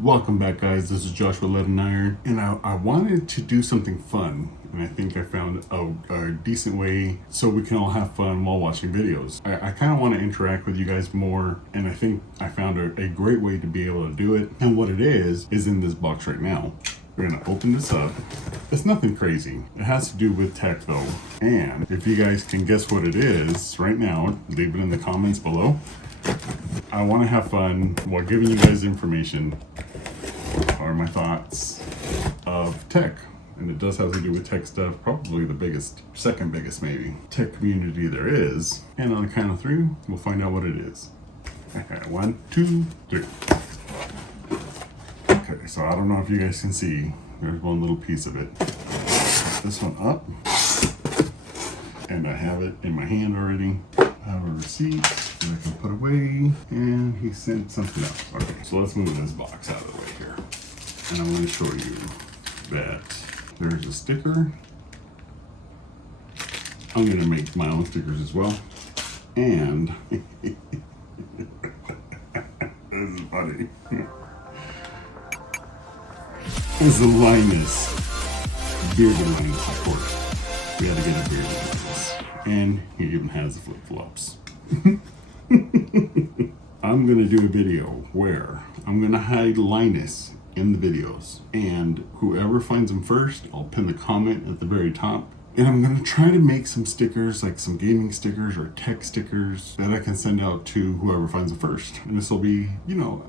Welcome back, guys. This is Joshua Lead and Iron, and I wanted to do something fun, and I think I found a decent way so we can all have fun while watching videos. I kind of want to interact with you guys more, and I think I found a great way to be able to do it. And what it is in this box right now. We're gonna open this up. It's nothing crazy. It has to do with tech though. And if you guys can guess what it is right now, leave it in the comments below. I want to have fun while giving you guys information or my thoughts of tech. And it does have to do with tech stuff, probably the biggest, second biggest maybe, tech community there is. And on the count of three, we'll find out what it is. 1, 2, 3. Okay, so I don't know if you guys can see, there's one little piece of it. This one up, and I have it in my hand already. I have a receipt that I can put away, and he sent something else. Okay, so let's move this box out of the way here. And I'm going to show you that there's a sticker. I'm going to make my own stickers as well. And this is funny. It's a Linus. Bearded Linus, of course. We had to get a bearded Linus. And he even has the flip-flops. I'm going to do a video where I'm going to hide Linus in the videos. And whoever finds him first, I'll pin the comment at the very top. And I'm going to try to make some stickers, like some gaming stickers or tech stickers that I can send out to whoever finds them first. And this will be,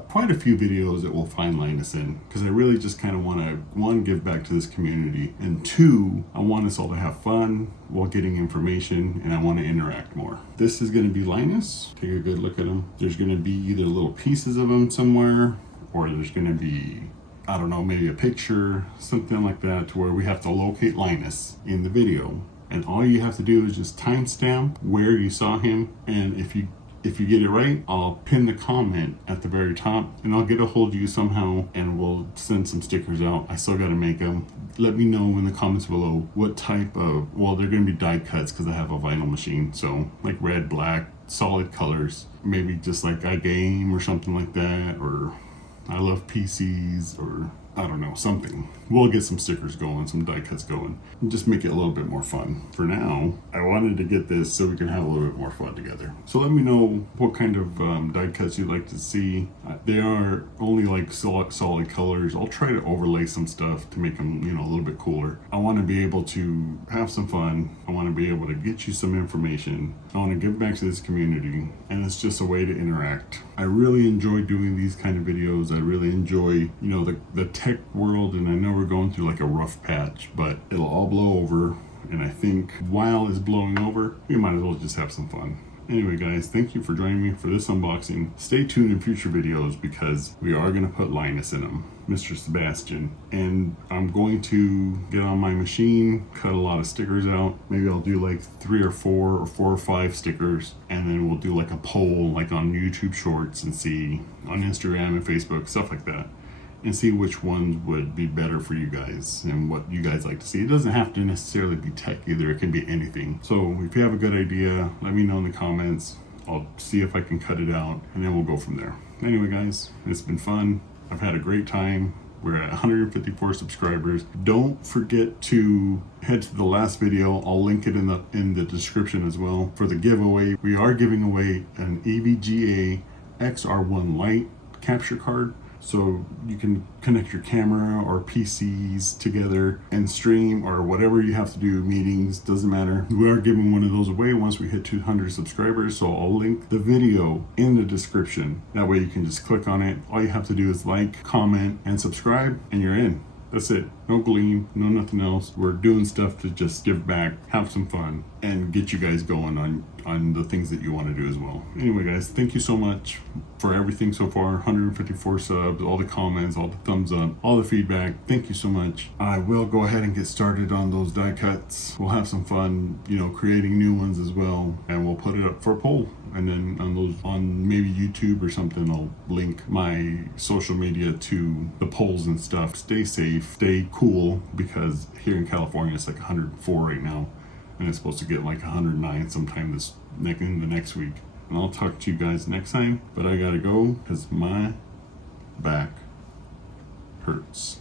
quite a few videos that will find Linus in. Because I really just kind of want to, one, give back to this community. And two, I want us all to have fun while getting information. And I want to interact more. This is going to be Linus. Take a good look at him. There's going to be either little pieces of him somewhere, or there's going to be, I don't know, maybe a picture, something like that, to where we have to locate Linus in the video. And all you have to do is just timestamp where you saw him. And if you get it right, I'll pin the comment at the very top, and I'll get a hold of you somehow, and we'll send some stickers out. I still got to make them. Let me know in the comments below what type of, well, they're going to be die cuts because I have a vinyl machine. So like red, black, solid colors, maybe just like I game or something like that, or I love PCs, or I don't know, something. We'll get some stickers going, some die cuts going, and just make it a little bit more fun. For now, I wanted to get this so we can have a little bit more fun together. So let me know what kind of die cuts you'd like to see. They are only like solid colors. I'll try to overlay some stuff to make them, a little bit cooler. I want to be able to have some fun. I want to be able to get you some information. I want to give back to this community, and it's just a way to interact. I really enjoy doing these kind of videos. I really enjoy, the tech world, and I know we're going through like a rough patch, but it'll all blow over. And I think while it's blowing over, we might as well just have some fun. Anyway, guys, thank you for joining me for this unboxing. Stay tuned in future videos because we are going to put Linus in them, Mr. Sebastian. And I'm going to get on my machine, cut a lot of stickers out. Maybe I'll do like 3 or 4 or 4 or 5 stickers. And then we'll do like a poll like on YouTube Shorts and see on Instagram and Facebook, stuff like that. And see which ones would be better for you guys and what you guys like to see. It doesn't have to necessarily be tech either. It can be anything. So if you have a good idea, let me know in the comments. I'll see if I can cut it out, and then we'll go from there. Anyway, guys, it's been fun. I've had a great time. We're at 154 subscribers. Don't forget to head to the last video. I'll link it in the description as well. For the giveaway, we are giving away an EVGA XR1 Lite capture card. So you can connect your camera or PCs together and stream, or whatever you have to do, meetings, doesn't matter. We are giving one of those away once we hit 200 subscribers. So I'll link the video in the description. That way you can just click on it. All you have to do is like, comment, and subscribe, and you're in. That's it. No gleam, no nothing else. We're doing stuff to just give back, have some fun, and get you guys going on the things that you want to do as well. Anyway, guys, thank you so much for everything so far. 154 subs, all the comments, all the thumbs up, all the feedback. Thank you so much. I will go ahead and get started on those die cuts. We'll have some fun, creating new ones as well, and we'll put it up for a poll. And then on maybe YouTube or something, I'll link my social media to the polls and stuff. Stay safe, stay cool, because here in California it's like 104 right now, and it's supposed to get like 109 sometime in the next week. And I'll talk to you guys next time, but I gotta go because my back shorts.